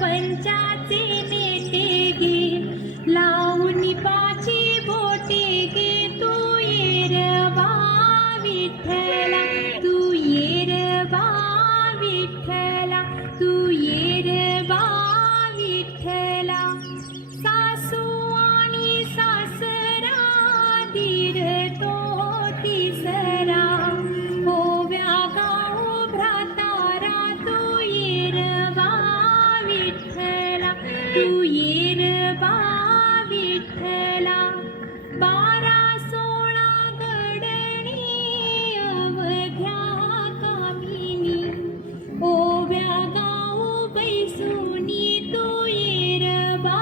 पंचाचे नेटे गे लावून पाची बोटे गे तू येरबा विठ्ठला तू येरबा विठ्ठला तू येरबा विठ्ठला सासू आणि सासरा दीर तो तिसरा ओव्या गाऊ भ्रातारा तू येरबा विठ्ठला तू येरबा विठ्ठला 12-16 गडणी अवघ्या कामिनी ओव्या गाऊ बैसुनी तू येरबा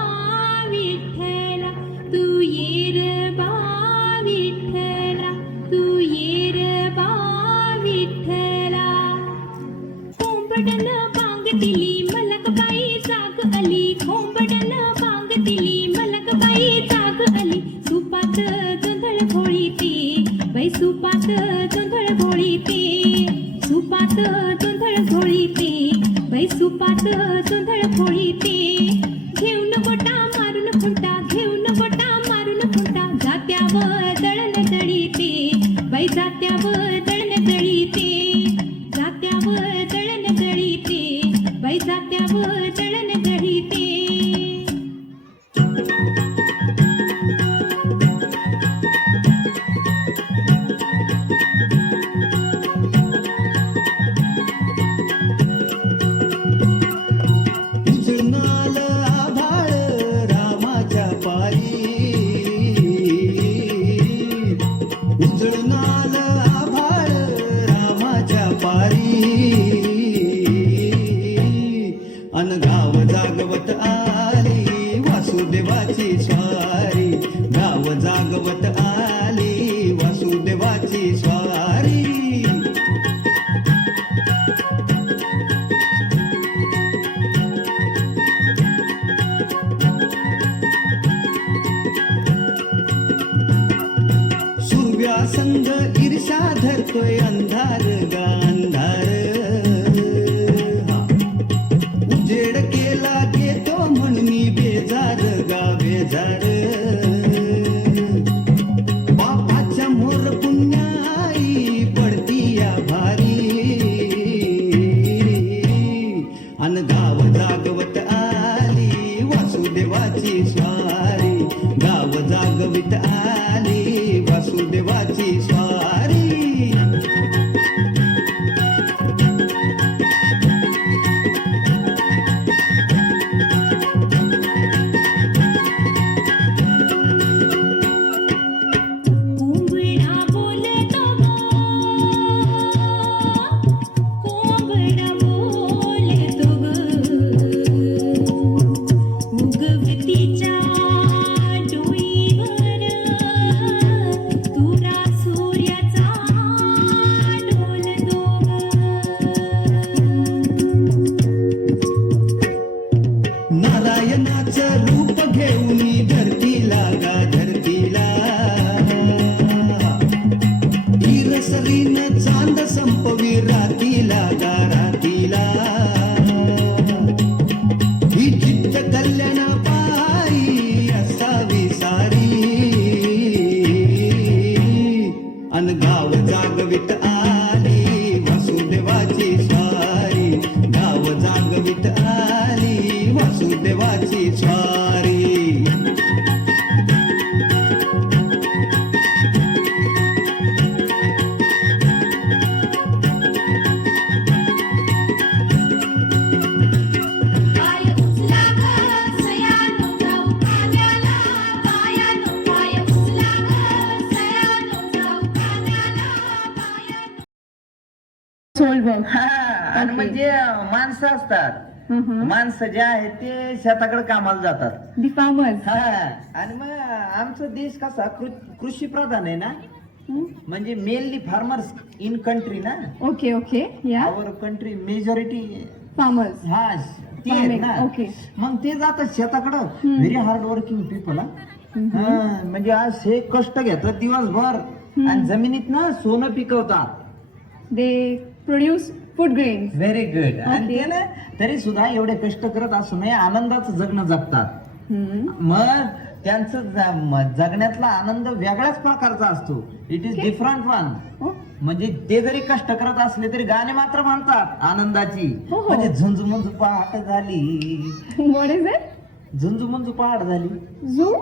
विठ्ठला तू येरबा विठ्ठला तू येरबा विठ्ठला कोंबडन बांग दिली मलकबाई जाग आली कोंबडन बांग दिली मलकबाई जाग आली सुपात जोंधळ भोळीते बाई सुपात जोंधळ भोळीते सुपात जोंधळ भोळीते बाई सुपात जोंधळ भोळीते घेऊन गोटा मारून खुंटा घेऊन गोटा मारून खुंटा जात्यावर दळण दळीते बाई जात्यावर दळण दळीते जात्यावर दळण दळीते बाई जात्यावर दळण दळीते उजनाल आभाळ रामाच्या पायी उजळणाल आभाळ रामाच्या पारी अन गाव जागवत आली वासुदेवाची स्वारी गाव जागवत आली वासुदेवाची स्वारी संग ईर्षा धरतोय अंधार गा अंधार उजेड केला घेतो म्हणून बेजार गा बेजार बापाच्या मोर पुण्याई पडती या भारी अन गाव जागवत आली वासुदेवाची स्वारी गाव जागवित आली वासुदेवाची स्वारी कोंबडा बोलतो कोंबडा बोलतो उगवतीच्या डोईवर तुरा सूर्याचा डोलतो नारायणाचं रूप घेऊन धरतीला गा धरतीला ईरसरीन चांद संपवी रातीला गा रातीला ही चित्त कल्याण पायी असावी सारी अन गाव जागवित आली वासुदेवाची स्वारी गाव जागवित आली वासुदेवाची स्वारी पाय उचला ग सयानो जाऊ पाण्याला पायानो पाय उचला ग सयानो जाऊ पाण्याला पायानो सोलबग आणि म्हणजे माणसं असतात माणसं जे आहेत ते शेताकडे कामाला जातात दी फार्मर्स हा आणि मग आमचा देश कसा कृषी प्रधान आहे ना म्हणजे मेनली फार्मर्स इन कंट्री ना ओके ओके या आवर कंट्री मेजॉरिटी फार्मर्स हा ते आहेत ना ओके. मग ते जातात शेताकडं व्हेरी हार्ड वर्किंग पीपल म्हणजे आज हे कष्ट घेतात दिवसभर आणि जमिनीत ना सोनं पिकवतात they produce food grains. Very good. आणि Okay. ते ना तरी सुद्धा एवढे कष्ट करत असूनही आनंदाचं जगणं जगतात. मग त्यांचं जगण्यातला आनंद वेगळ्याच प्रकारचा असतो. It is different one. म्हणजे ते जरी कष्ट करत असले तरी गाणे मात्र म्हणतात आनंदाची. हो, हो. म्हणजे झुंजू पहाट झाली, व्हॉट इज इट? झुंजू पहाट झाली, झू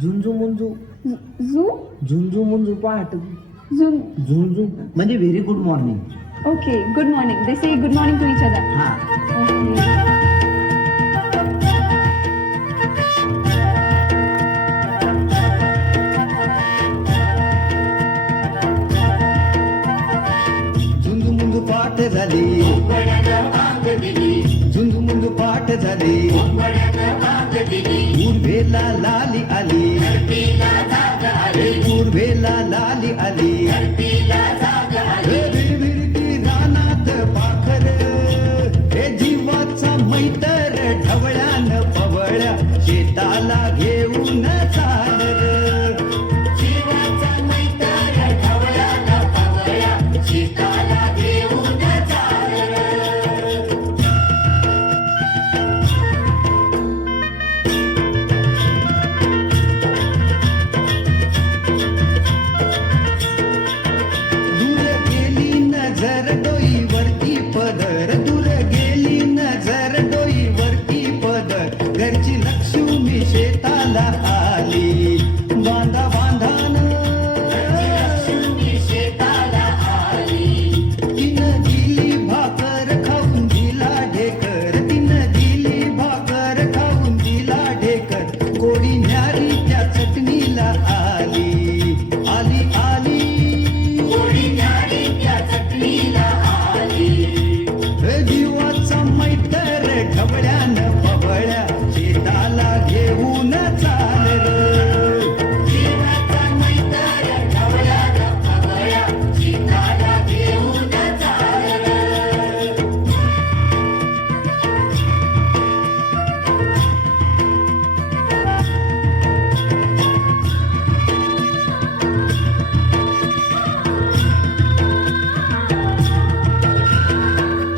झुंजू झू पहाट, झू. झुंजू म्हणजे very good morning. Okay, good morning. They say good morning to each other. हा. झुंजू पाठ झाली, झुंजू पाठ झाली, पूर्वेला लाली आली, पूर्वेला लाली आली, विरविरती रानात पाखर, हे जीवाचा मैतर ढवळ्यान पवळ्या शेताला घेऊन चाल र. दूर गेली नजर डोईवरती पदर, दूर गेली नजर डोईवरती पदर, घरची लक्ष्मी शेताला आली, बांधा बांधान तिनं दिली भाकर खाऊन दिला ढेकर, तिनं दिली भाकर खाऊन दिला ढेकर, कोडी न्यारी त्या चटणीला आली, आली आली, जीवाचा मैतर ढवळ्यान पवळ्या शेताला घेऊन चाल र.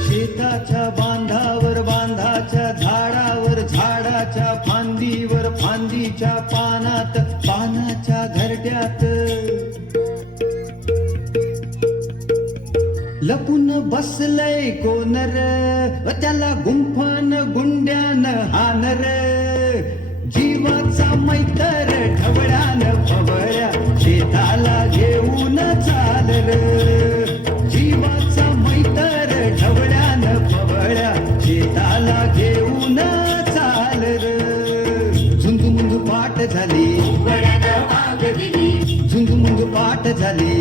शेताच्या बांधावर बांधाच्या झाडावर झाडाच्या फांदीवर फांदीच्या पानात पानाच्या घरट्यात लपून बसलय कोनर, त्याला गुंफन गुंड्यान हानर, जीवाचा मैतर ढवळ्यान पवळ्या शेताला घेऊन चाल र. जीवाचा मैतर ढवळ्यान पवळ्या शेताला घेऊन चाल र. झुंजू पाठ झाली, झुंजू पाठ झाली,